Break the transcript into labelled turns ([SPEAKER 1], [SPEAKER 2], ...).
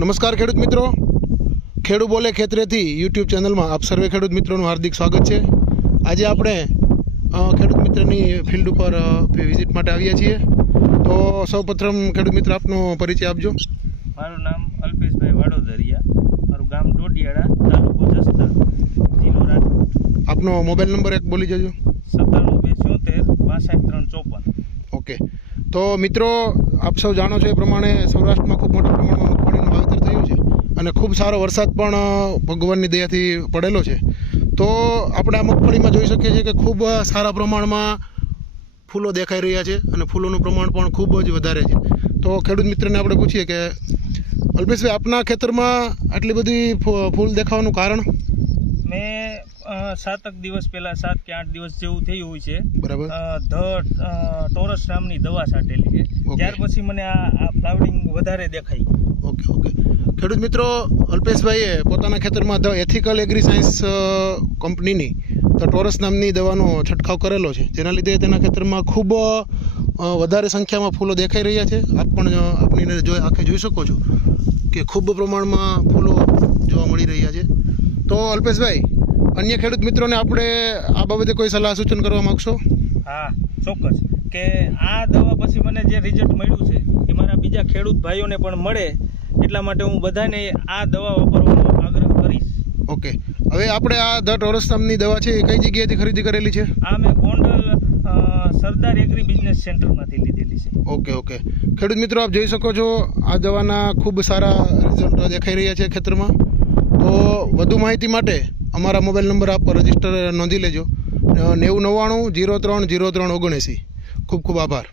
[SPEAKER 1] નમસ્કાર ખેડૂત મિત્રો. ખેડૂ બોલે ખેતરેથી યુટ્યુબ ચેનલમાં આપ સર્વે ખેડૂત મિત્રોનું હાર્દિક સ્વાગત છે. આજે આપણે ખેડૂત મિત્રની ફિલ્ડ ઉપર વિઝિટ માટે આવ્યા છીએ. તો સૌપ્રથમ ખેડૂત મિત્ર આપનો પરિચય આપજો.
[SPEAKER 2] મારું નામ અલ્પેશભાઈ વાડોદરિયા. મારું ગામ ડોડિયાળા તાલુકો જસદણ જિલ્લો રાજકોટ.
[SPEAKER 1] આપનો મોબાઈલ નંબર એક બોલી જજો.
[SPEAKER 2] સત્તાણું બે છોતેર બાસઠ ત્રણ ચોપન.
[SPEAKER 1] ઓકે. તો મિત્રો આપ સૌ જાણો છો એ પ્રમાણે સૌરાષ્ટ્રમાં ખૂબ મોટા પ્રમાણમાં મગફળીનું વાવેતર થયું છે અને ખૂબ સારો વરસાદ પણ ભગવાનની દયાથી પડેલો છે. તો આપણે આ મગફળીમાં જોઈ શકીએ છીએ કે ખૂબ સારા પ્રમાણમાં ફૂલો દેખાઈ રહ્યા છે અને ફૂલોનું પ્રમાણ પણ ખૂબ જ વધારે છે. તો ખેડૂત મિત્રને આપણે પૂછીએ કે અલ્પેશભાઈ આપના ખેતરમાં આટલી બધી ફૂલ દેખાવાનું કારણ?
[SPEAKER 2] મેં સાતક દિવસ પહેલાં સાત કે આઠ દિવસ જેવું થયું હોય છે.
[SPEAKER 1] બરાબર.
[SPEAKER 2] ધ ટોરસ નામની દવા છાંટેલી છે. ત્યાર પછી મને આ આ ફ્લાવરિંગ વધારે દેખાઈ.
[SPEAKER 1] ઓકે ઓકે ખેડૂત મિત્રો, અલ્પેશભાઈએ પોતાના ખેતરમાં એથિકલ એગ્રી સાયન્સ કંપનીની ધ ટોરસ નામની દવાનો છંટકાવ કરેલો છે. જેના લીધે તેના ખેતરમાં ખૂબ વધારે સંખ્યામાં ફૂલો દેખાઈ રહ્યા છે. આપ પણ આપની જો આંખે જોઈ શકો છો કે ખૂબ પ્રમાણમાં ફૂલો જોવા મળી રહ્યા છે. તો અલ્પેશભાઈ, અન્ય ખેડૂત મિત્રોને આપણે આ બાબતે કોઈ સલાહ સૂચન કરવા માગશો?
[SPEAKER 2] હા, ચોક્કસ. કે આ દવા પછી મને જે રિઝલ્ટ મળ્યું છે, એ મારા બીજા ખેડૂત ભાઈઓને પણ મળે એટલા માટે હું બધાને આ દવા વાપરવાનો આગ્રહ કરીશ.
[SPEAKER 1] ઓકે. હવે આપણે આ ધ ટોરસ દવા છે એ કઈ જગ્યાએથી ખરીદી કરેલી છે?
[SPEAKER 2] આ મેં ગોંડલ સરદાર એગ્રી બિઝનેસ સેન્ટરમાંથી લીધેલી છે.
[SPEAKER 1] Okay okay. ખેડૂત મિત્રો આપ જોઈ શકો છો આ દવાના ખૂબ સારા રિઝલ્ટ દેખાઈ રહ્યા છે ખેતરમાં. તો વધુ માહિતી માટે અમારા મોબાઈલ નંબર આપ રજિસ્ટર નોંધી લેજો. નેવું નવ્વાણું જીરો ત્રણ જીરો ત્રણ ઓગણએંસી. ખૂબ ખૂબ આભાર.